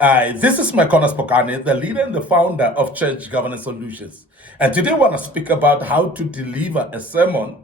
This is MIcornus Phokane, the leader and the founder of Church Governance Solutions. And today I want to speak about how to deliver a sermon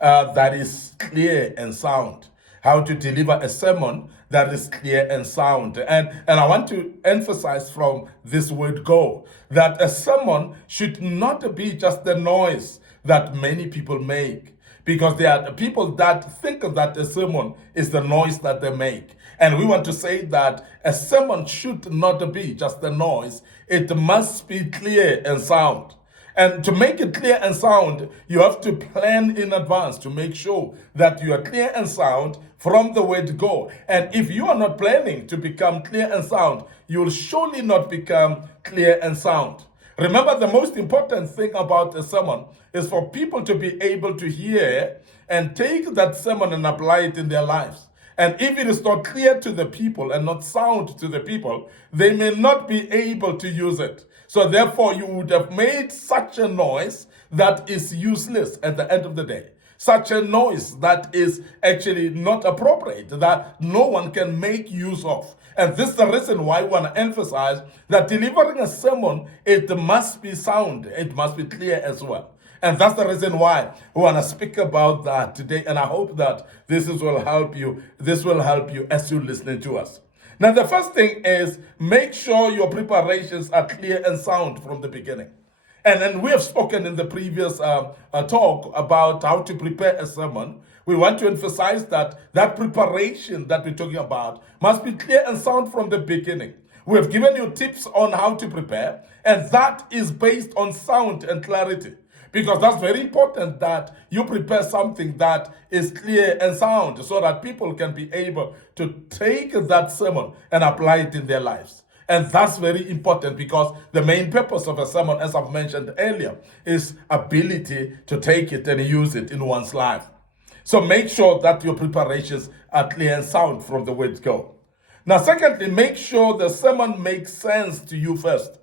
that is clear and sound. How to deliver a sermon that is clear and sound. And I want to emphasize from this word go, that a sermon should not be just the noise that many people make. Because there are people that think that a sermon is the noise that they make. And we want to say that a sermon should not be just the noise. It must be clear and sound. And to make it clear and sound, you have to plan in advance to make sure that you are clear and sound from the word go. And if you are not planning to become clear and sound, you will surely not become clear and sound. Remember, the most important thing about a sermon is for people to be able to hear and take that sermon and apply it in their lives. And if it is not clear to the people and not sound to the people, they may not be able to use it. So therefore, you would have made such a noise that is useless at the end of the day. Such a noise that is actually not appropriate, that no one can make use of. And this is the reason why we want to emphasize that delivering a sermon, it must be sound, it must be clear as well. And that's the reason why we want to speak about that today. And I hope that this will help you. This will help you as you're listening to us. Now, the first thing is make sure your preparations are clear and sound from the beginning. And then we have spoken in the previous talk about how to prepare a sermon. We want to emphasize that preparation that we're talking about must be clear and sound from the beginning. We have given you tips on how to prepare, and that is based on sound and clarity. Because that's very important that you prepare something that is clear and sound so that people can be able to take that sermon and apply it in their lives. And that's very important because the main purpose of a sermon, as I've mentioned earlier, is ability to take it and use it in one's life. So make sure that your preparations are clear and sound from the word go. Now, secondly, make sure the sermon makes sense to you first.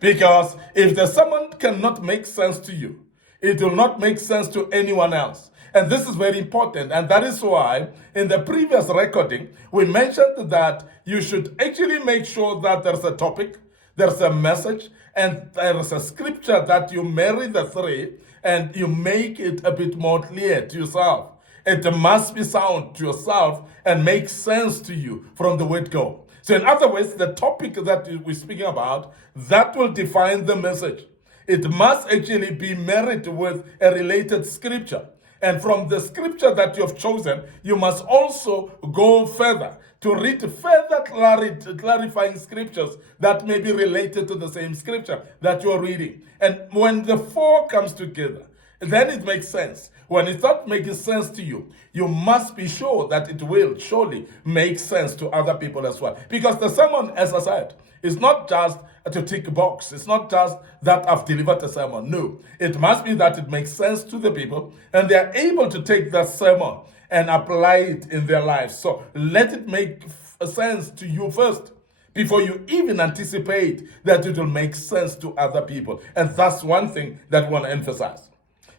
Because if the sermon cannot make sense to you, it will not make sense to anyone else. And this is very important. And that is why in the previous recording, we mentioned that you should actually make sure that there's a topic, there's a message, and there's a scripture that you marry the three and you make it a bit more clear to yourself. It must be sound to yourself and make sense to you from the word go. So in other words, the topic that we're speaking about, that will define the message. It must actually be married with a related scripture. And from the scripture that you have chosen, you must also go further to read further clarifying scriptures that may be related to the same scripture that you are reading. And when the four comes together, then it makes sense. When it's not making sense to you, you must be sure that it will surely make sense to other people as well. Because the sermon, as I said, is not just to tick a box. It's not just that I've delivered a sermon. No, it must be that it makes sense to the people and they're able to take that sermon and apply it in their lives. So let it make sense to you first before you even anticipate that it will make sense to other people. And that's one thing that we want to emphasize.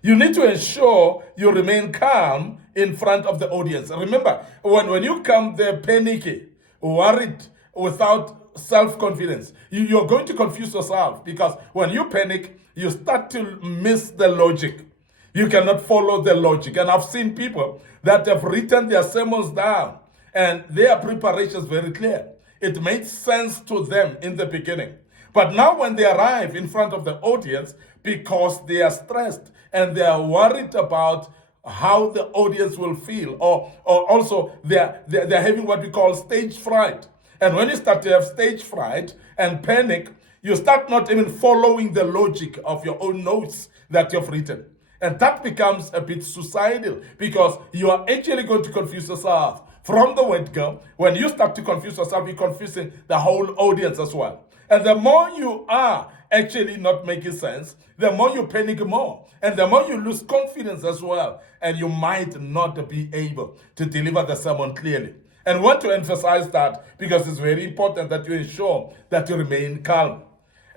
You need to ensure you remain calm in front of the audience. Remember, when you come there panicky, worried, without self-confidence, you're going to confuse yourself because when you panic, you start to miss the logic. You cannot follow the logic. And I've seen people that have written their sermons down and their preparation is very clear. It made sense to them in the beginning. But now when they arrive in front of the audience, because they are stressed and they are worried about how the audience will feel, or also they're having what we call stage fright. And when you start to have stage fright and panic, you start not even following the logic of your own notes that you've written. And that becomes a bit suicidal because you are actually going to confuse yourself. From the word go, when you start to confuse yourself, you're confusing the whole audience as well. And the more you are actually not making sense, the more you panic more. And the more you lose confidence as well. And you might not be able to deliver the sermon clearly. And want to emphasize that because it's very important that you ensure that you remain calm.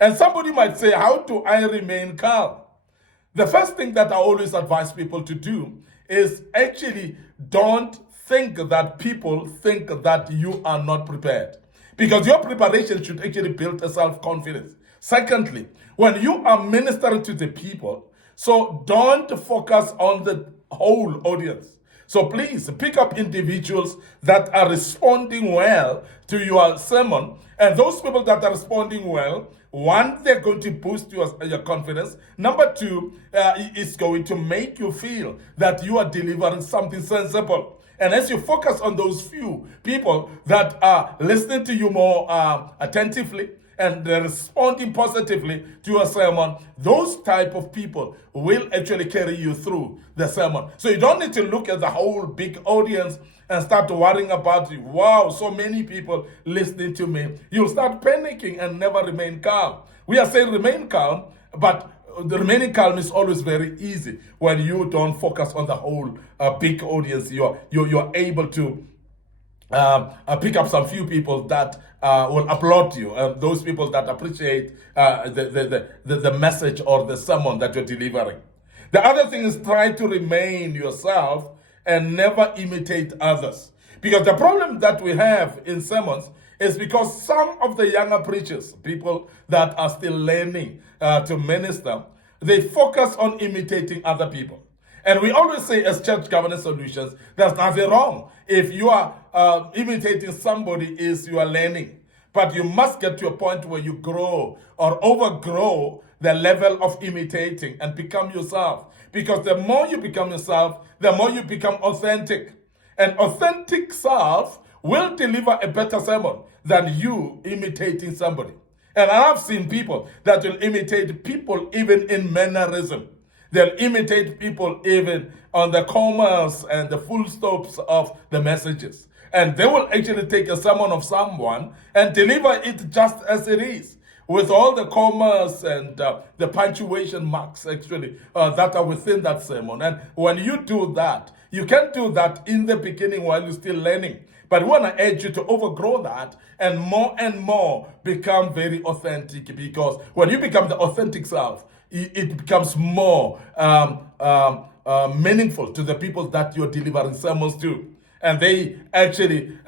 And somebody might say, how do I remain calm? The first thing that I always advise people to do is actually don't think that people think that you are not prepared. because your preparation should actually build a self-confidence. Secondly, when you are ministering to the people, so don't focus on the whole audience. So please pick up individuals that are responding well to your sermon. And those people that are responding well, one, they're going to boost your confidence. Number two, it's going to make you feel that you are delivering something sensible. And as you focus on those few people that are listening to you more attentively, and they're responding positively to your sermon, those type of people will actually carry you through the sermon. So you don't need to look at the whole big audience and start worrying about, wow, so many people listening to me. You'll start panicking and never remain calm. We are saying remain calm, but the remaining calm is always very easy when you don't focus on the whole big audience. You're able to pick up some few people that will applaud you, those people that appreciate the message or the sermon that you're delivering. The other thing is try to remain yourself and never imitate others. Because the problem that we have in sermons is because some of the younger preachers, people that are still learning to minister, they focus on imitating other people. And we always say, as Church Governance Solutions, there's nothing wrong. If you are imitating somebody, is you are learning. But you must get to a point where you grow or overgrow the level of imitating and become yourself. Because the more you become yourself, the more you become authentic. And authentic self will deliver a better sermon than you imitating somebody. And I've seen people that will imitate people even in mannerism. They'll imitate people even on the commas and the full stops of the messages. And they will actually take a sermon of someone and deliver it just as it is, with all the commas and the punctuation marks actually that are within that sermon. And when you do that, you can do that in the beginning while you're still learning. But we want to urge you to overgrow that and more become very authentic, because when you become the authentic self, it becomes more meaningful to the people that you're delivering sermons to. And they actually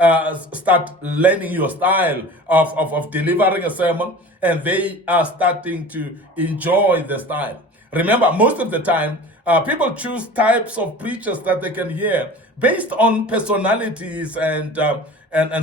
start learning your style of delivering a sermon, and they are starting to enjoy the style. Remember, most of the time, people choose types of preachers that they can hear based on personalities and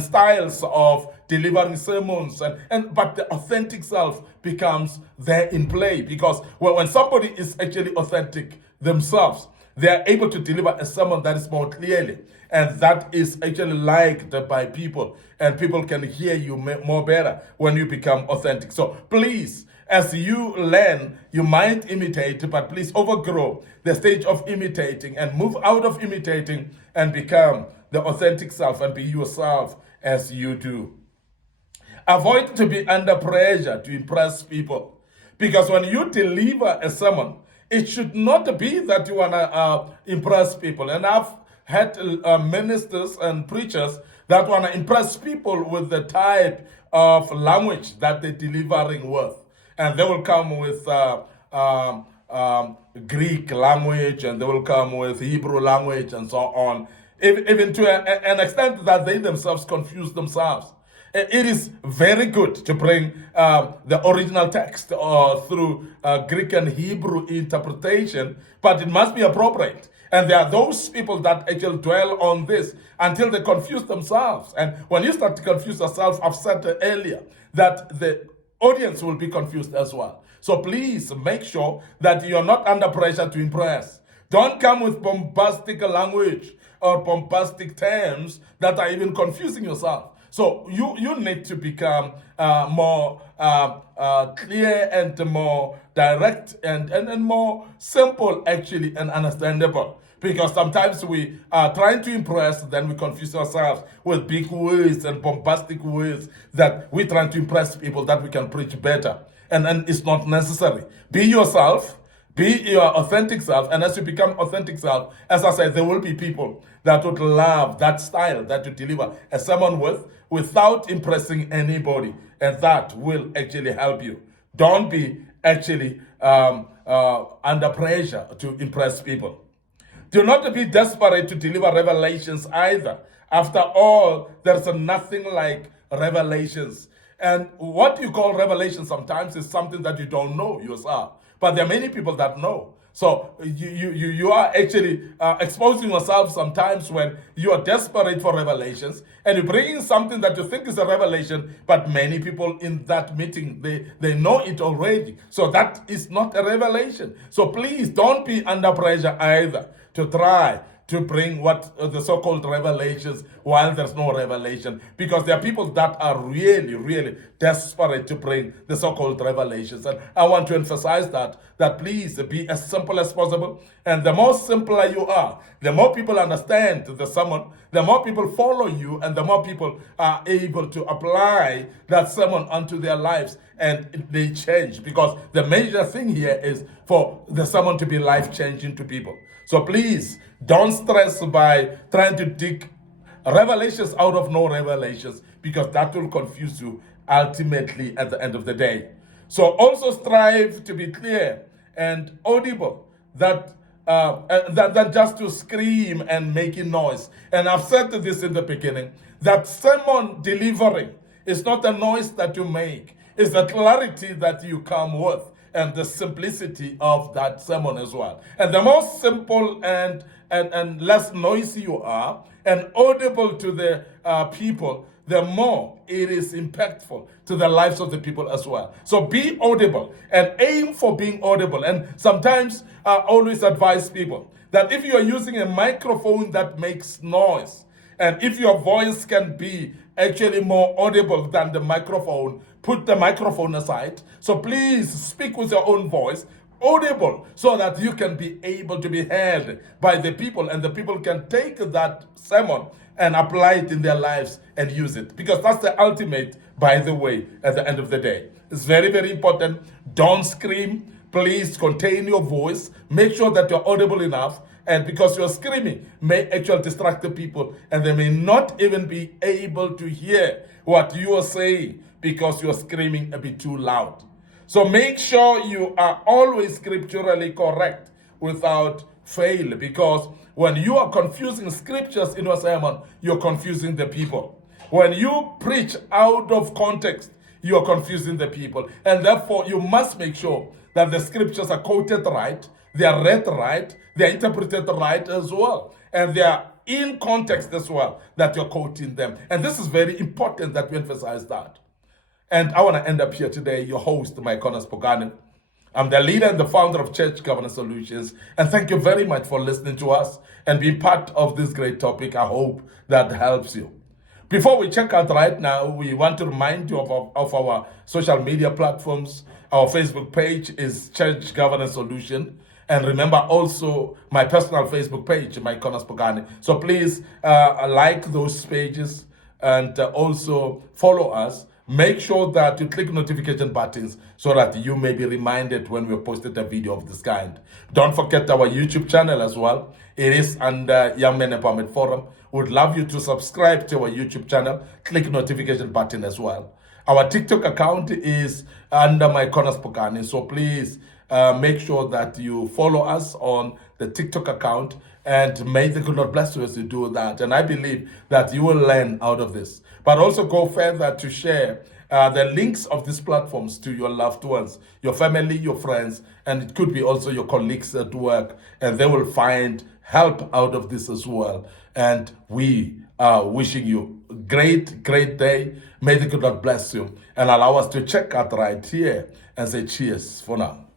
styles of delivering sermons, but the authentic self becomes there in play, because when somebody is actually authentic themselves, they are able to deliver a sermon that is more clearly, and that is actually liked by people, and people can hear you more better when you become authentic. So please, as you learn, you might imitate, but please overgrow the stage of imitating and move out of imitating and become the authentic self and be yourself as you do. Avoid to be under pressure to impress people, because when you deliver a sermon, it should not be that you want to impress people. And I've had ministers and preachers that want to impress people with the type of language that they're delivering with. And they will come with Greek language, and they will come with Hebrew language, and so on, even to an extent that they themselves confuse themselves. It is very good to bring the original text through Greek and Hebrew interpretation, but it must be appropriate. And there are those people that actually dwell on this until they confuse themselves. And when you start to confuse yourself, I've said earlier that the audience will be confused as well. So please make sure that you're not under pressure to impress. Don't come with bombastic language or bombastic terms that are even confusing yourself. So you need to become more clear and more direct and more simple, actually, and understandable. Because sometimes we are trying to impress, then we confuse ourselves with big words and bombastic words that we're trying to impress people that we can preach better. And it's not necessary. Be yourself. Be your authentic self, and as you become authentic self, as I said, there will be people that would love that style that you deliver a sermon with without impressing anybody, and that will actually help you. Don't be actually under pressure to impress people. Do not be desperate to deliver revelations either. After all, there's nothing like revelations. And what you call revelation sometimes is something that you don't know yourself. But there are many people that know. So you are actually exposing yourself sometimes when you are desperate for revelations, and you bring in something that you think is a revelation, but many people in that meeting, they know it already. So that is not a revelation. So please don't be under pressure either to try to bring what the so-called revelations while there's no revelation, because there are people that are really, really desperate to bring the so-called revelations. And I want to emphasize that please be as simple as possible. And the more simpler you are, the more people understand the sermon, the more people follow you, and the more people are able to apply that sermon onto their lives, and they change. Because the major thing here is for the sermon to be life-changing to people. So please, don't stress by trying to dig revelations out of no revelations, because that will confuse you ultimately at the end of the day. So also strive to be clear and audible, that just to scream and making noise. And I've said this in the beginning, that sermon delivering is not the noise that you make, it's the clarity that you come with, and the simplicity of that sermon as well. And the more simple and less noisy you are, and audible to the people, the more it is impactful to the lives of the people as well. So be audible and aim for being audible. And sometimes I always advise people that if you are using a microphone that makes noise, and if your voice can be actually more audible than the microphone, put the microphone aside. So please speak with your own voice, audible, so that you can be able to be heard by the people, and the people can take that sermon and apply it in their lives and use it. Because that's the ultimate, by the way, at the end of the day. It's very, very important. Don't scream. Please contain your voice. Make sure that you're audible enough. And because you're screaming may actually distract the people, and they may not even be able to hear what you are saying because you're screaming a bit too loud. So make sure you are always scripturally correct without fail, because when you are confusing scriptures in your sermon, you're confusing the people. When you preach out of context, you are confusing the people. And therefore, you must make sure that the scriptures are quoted right, they are read right, they are interpreted right as well, and they are in context as well, that you're quoting them. And this is very important that we emphasize that. And I want to end up here today, your host, MIcornus Phokane. I'm the leader and the founder of Church Governance Solutions. And thank you very much for listening to us and being part of this great topic. I hope that helps you. Before we check out right now, we want to remind you of our social media platforms. Our Facebook page is Church Governance Solution. And remember also my personal Facebook page, MIcornus Phokane. So please like those pages and also follow us. Make sure that you click notification buttons so that you may be reminded when we posted a video of this kind. Don't forget our YouTube channel as well. It is under Young Men Empowerment Forum. Would love you to subscribe to our YouTube channel. Click notification button as well. Our TikTok account is under MIcornus Phokane. So please make sure that you follow us on the TikTok account, and may the good Lord bless you as you do that. And I believe that you will learn out of this. But also go further to share the links of these platforms to your loved ones, your family, your friends, and it could be also your colleagues at work, and they will find help out of this as well. And we are wishing you a great, great day. May the good Lord bless you and allow us to check out right here and say cheers for now.